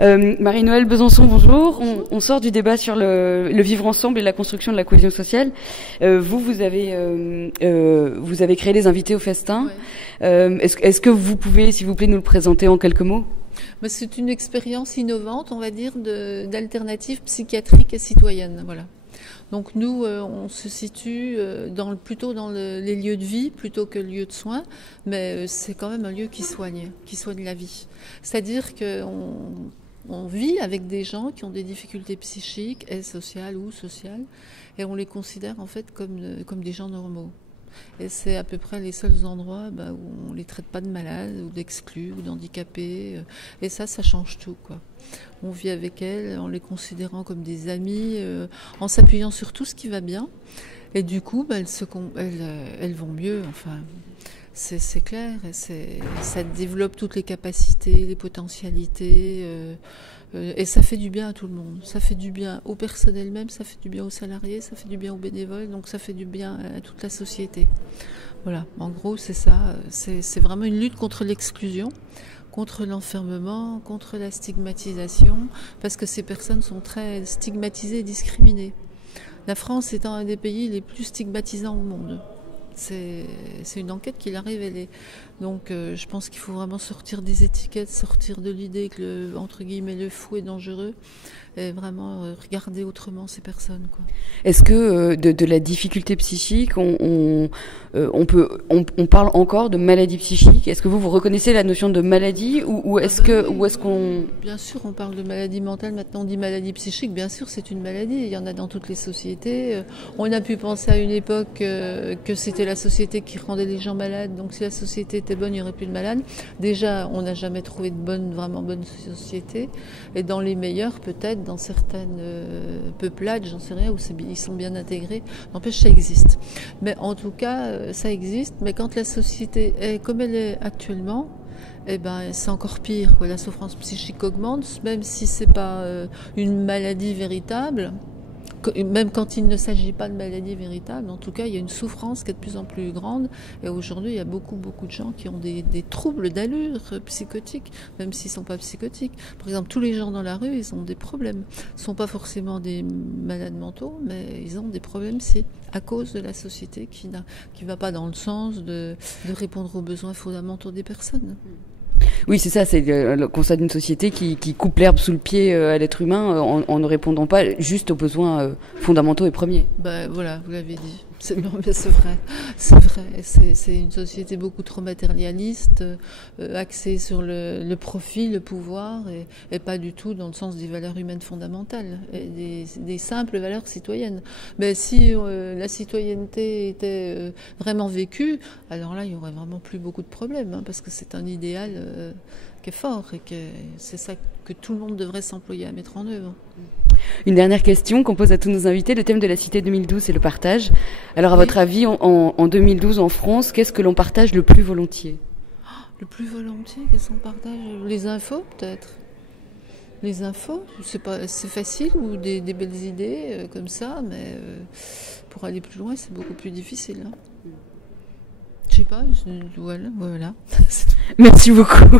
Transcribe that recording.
Marie-Noëlle Besançon, bonjour. On sort du débat sur le vivre ensemble et la construction de la cohésion sociale. Vous avez créé les invités au festin. Ouais. Est-ce que vous pouvez, s'il vous plaît, nous le présenter en quelques mots? C'est une expérience innovante, on va dire, d'alternatives psychiatriques et citoyennes. Voilà. Donc nous, on se situe plutôt dans les lieux de vie plutôt que le lieu de soins, mais c'est quand même un lieu qui soigne la vie. C'est-à-dire qu'on vit avec des gens qui ont des difficultés psychiques, et sociales ou sociales, et on les considère en fait comme des gens normaux. Et c'est à peu près les seuls endroits où on ne les traite pas de malades ou d'exclus ou d'handicapés. Et ça change tout, quoi. On vit avec elles en les considérant comme des amis, en s'appuyant sur tout ce qui va bien. Et du coup, elles vont mieux. Enfin, c'est clair. Et ça développe toutes les capacités, les potentialités. Et ça fait du bien à tout le monde. Ça fait du bien au personnel même, ça fait du bien aux salariés, ça fait du bien aux bénévoles, donc ça fait du bien à toute la société. Voilà, en gros c'est ça, c'est vraiment une lutte contre l'exclusion, contre l'enfermement, contre la stigmatisation, parce que ces personnes sont très stigmatisées et discriminées. La France étant un des pays les plus stigmatisants au monde. C'est une enquête qui l'a révélé. Donc je pense qu'il faut vraiment sortir des étiquettes, sortir de l'idée que entre guillemets le fou est dangereux et vraiment regarder autrement ces personnes, quoi. Est-ce que de la difficulté psychique, on parle encore de maladie psychique? Est-ce que vous reconnaissez la notion de maladie ou est-ce qu'on... Bien sûr, on parle de maladie mentale, maintenant on dit maladie psychique, bien sûr c'est une maladie, il y en a dans toutes les sociétés. On a pu penser à une époque que c'était la société qui rendait les gens malades, donc si la société était bonne, il n'y aurait plus de malades. Déjà, on n'a jamais trouvé de vraiment bonne société, et dans les meilleures peut-être, dans certaines peuplades, j'en sais rien, où ils sont bien intégrés, n'empêche ça existe. Mais en tout cas, ça existe, mais quand la société est comme elle est actuellement, c'est encore pire, quoi. La souffrance psychique augmente, même si c'est pas une maladie véritable. Même quand il ne s'agit pas de maladie véritable, en tout cas, il y a une souffrance qui est de plus en plus grande. Et aujourd'hui, il y a beaucoup de gens qui ont des troubles d'allure psychotiques, même s'ils ne sont pas psychotiques. Par exemple, tous les gens dans la rue, ils ont des problèmes. Ils ne sont pas forcément des malades mentaux, mais ils ont des problèmes, c'est à cause de la société qui ne va pas dans le sens de répondre aux besoins fondamentaux des personnes. Oui, c'est ça, c'est le constat d'une société qui coupe l'herbe sous le pied à l'être humain en ne répondant pas juste aux besoins fondamentaux et premiers. Voilà, vous l'avez dit. C'est vrai. C'est une société beaucoup trop matérialiste, axée sur le profit, le pouvoir, et pas du tout dans le sens des valeurs humaines fondamentales, et des simples valeurs citoyennes. Mais si la citoyenneté était vraiment vécue, alors là, il y aurait vraiment plus beaucoup de problèmes, hein, parce que c'est un idéal qui est fort, et que c'est ça que tout le monde devrait s'employer à mettre en œuvre. Une dernière question qu'on pose à tous nos invités. Le thème de la Cité 2012, c'est le partage. Alors, à votre avis, en 2012, en France, qu'est-ce que l'on partage le plus volontiers? Le plus volontiers, qu'est-ce qu'on partage? Les infos, peut-être. Les infos, c'est facile, ou des belles idées comme ça, mais pour aller plus loin, c'est beaucoup plus difficile. Hein. Je sais pas, voilà. Merci beaucoup.